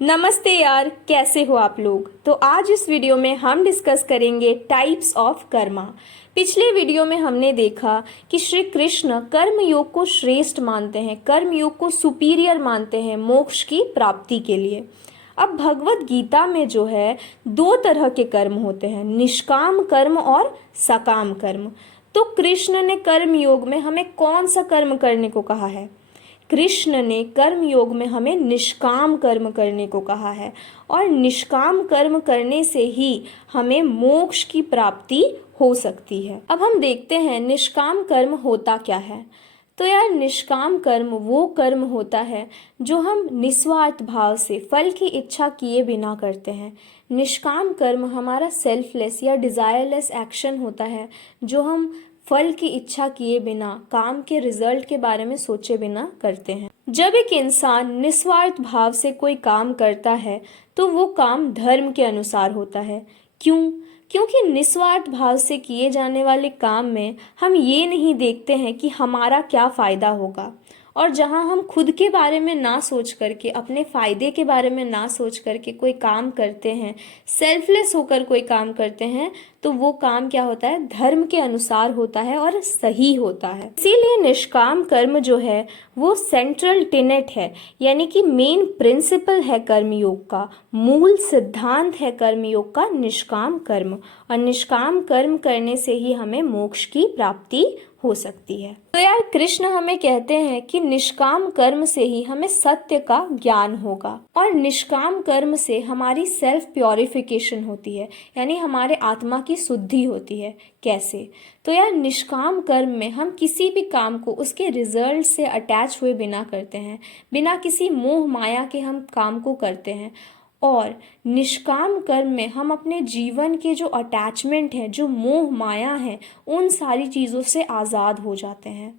नमस्ते यार, कैसे हो आप लोग। तो आज इस वीडियो में हम डिस्कस करेंगे टाइप्स ऑफ कर्मा। पिछले वीडियो में हमने देखा कि श्री कृष्ण कर्म योग को श्रेष्ठ मानते हैं, कर्म योग को सुपीरियर मानते हैं मोक्ष की प्राप्ति के लिए। अब भगवत गीता में जो है दो तरह के कर्म होते हैं, निष्काम कर्म और सकाम कर्म। तो कृष्ण ने कर्म योग में हमें कौन सा कर्म करने को कहा है? कृष्ण ने कर्म योग में हमें निष्काम कर्म करने को कहा है, और निष्काम कर्म करने से ही हमें मोक्ष की प्राप्ति हो सकती है। अब हम देखते हैं निष्काम कर्म होता क्या है। तो यार, निष्काम कर्म वो कर्म होता है जो हम निस्वार्थ भाव से फल की इच्छा किए बिना करते हैं। निष्काम कर्म हमारा सेल्फलेस या डिजायरलेस एक्शन होता है, जो हम फल की इच्छा किए बिना, काम के रिजल्ट के बारे में सोचे बिना करते हैं। जब एक इंसान निस्वार्थ भाव से कोई काम करता है तो वो काम धर्म के अनुसार होता है। क्यों? क्योंकि निस्वार्थ भाव से किए जाने वाले काम में हम ये नहीं देखते हैं कि हमारा क्या फायदा होगा, और जहाँ हम खुद के बारे में ना सोच करके, अपने फायदे के बारे में ना सोच करके कोई काम करते हैं, सेल्फलेस होकर कोई काम करते हैं, तो वो काम क्या होता है? धर्म के अनुसार होता है और सही होता है। इसीलिए निष्काम कर्म जो है वो सेंट्रल टेनेट है, यानी कि मेन प्रिंसिपल है कर्मयोग का, मूल सिद्धांत है कर्मयोग का निष्काम कर्म। और निष्काम कर्म करने से ही हमें मोक्ष की प्राप्ति हो सकती है। तो यार, कृष्ण हमें कहते हैं कि निष्काम कर्म से ही हमें सत्य का ज्ञान होगा, और निष्काम कर्म से हमारी सेल्फ प्योरिफिकेशन होती है, यानी हमारे आत्मा की शुद्धि होती है। कैसे? तो यार, निष्काम कर्म में हम किसी भी काम को उसके रिजल्ट से अटैच हुए बिना करते हैं, बिना किसी मोह माया के हम काम को करते हैं। और निष्काम कर्म में हम अपने जीवन के जो अटैचमेंट है, जो मोह माया है, उन सारी चीज़ों से आज़ाद हो जाते हैं।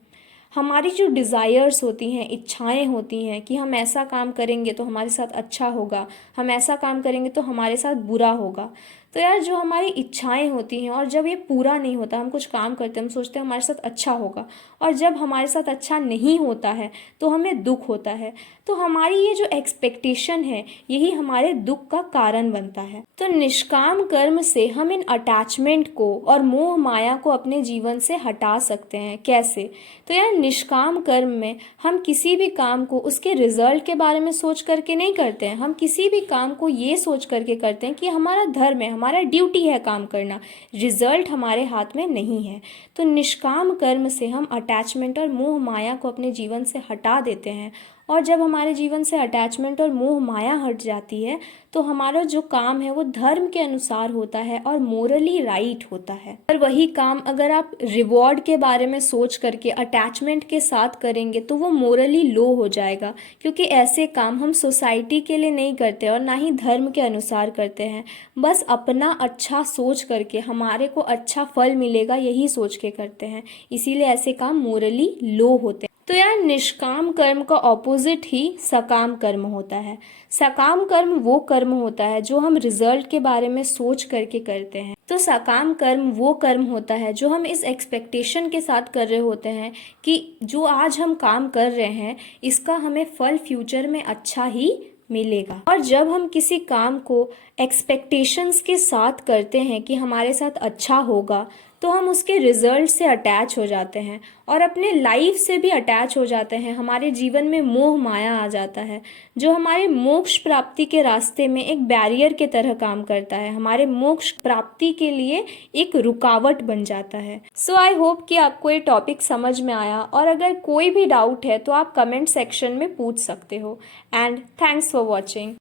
हमारी जो डिज़ायर्स होती हैं, इच्छाएं होती हैं कि हम ऐसा काम करेंगे तो हमारे साथ अच्छा होगा, हम ऐसा काम करेंगे तो हमारे साथ बुरा होगा। तो यार, जो हमारी इच्छाएं होती हैं और जब ये पूरा नहीं होता, हम कुछ काम करते हैं, हम सोचते हैं हमारे साथ अच्छा होगा, और जब हमारे साथ अच्छा नहीं होता है तो हमें दुख होता है। तो हमारी ये जो एक्सपेक्टेशन है, यही हमारे दुख का कारण बनता है। तो निष्काम कर्म से हम इन अटैचमेंट को और मोह माया को अपने जीवन से हटा सकते हैं। कैसे? तो यार, निष्काम कर्म में हम किसी भी काम को उसके रिजल्ट के बारे में सोच करके नहीं करते हैं। हम किसी भी काम को ये सोच करके करते हैं कि हमारा धर्म है, हमारा ड्यूटी है काम करना, रिजल्ट हमारे हाथ में नहीं है। तो निष्काम कर्म से हम अटैचमेंट और मोह माया को अपने जीवन से हटा देते हैं, और जब हमारे जीवन से अटैचमेंट और मोह माया हट जाती है तो हमारा जो काम है वो धर्म के अनुसार होता है और मोरली राइट होता है। और वही काम अगर आप रिवॉर्ड के बारे में सोच करके अटैचमेंट के साथ करेंगे तो वो मोरली लो हो जाएगा, क्योंकि ऐसे काम हम सोसाइटी के लिए नहीं करते और ना ही धर्म के अनुसार करते हैं। बस अपना अच्छा सोच करके, हमारे को अच्छा फल मिलेगा यही सोच के करते हैं, इसीलिए ऐसे काम मोरली लो होते हैं। तो यार, निष्काम कर्म का ऑपोजिट ही सकाम कर्म होता है। सकाम कर्म वो कर्म होता है जो हम रिजल्ट के बारे में सोच करके करते हैं। तो सकाम कर्म वो कर्म होता है जो हम इस एक्सपेक्टेशन के साथ कर रहे होते हैं कि जो आज हम काम कर रहे हैं इसका हमें फल फ्यूचर में अच्छा ही मिलेगा। और जब हम किसी काम को एक्सपेक्टेशंस के साथ करते हैं कि हमारे साथ अच्छा होगा, तो हम उसके रिजल्ट से अटैच हो जाते हैं और अपने लाइफ से भी अटैच हो जाते हैं। हमारे जीवन में मोह माया आ जाता है, जो हमारे मोक्ष प्राप्ति के रास्ते में एक बैरियर के तरह काम करता है, हमारे मोक्ष प्राप्ति के लिए एक रुकावट बन जाता है। सो आई होप कि आपको ये टॉपिक समझ में आया, और अगर कोई भी डाउट है तो आप कमेंट सेक्शन में पूछ सकते हो। And thanks for watching.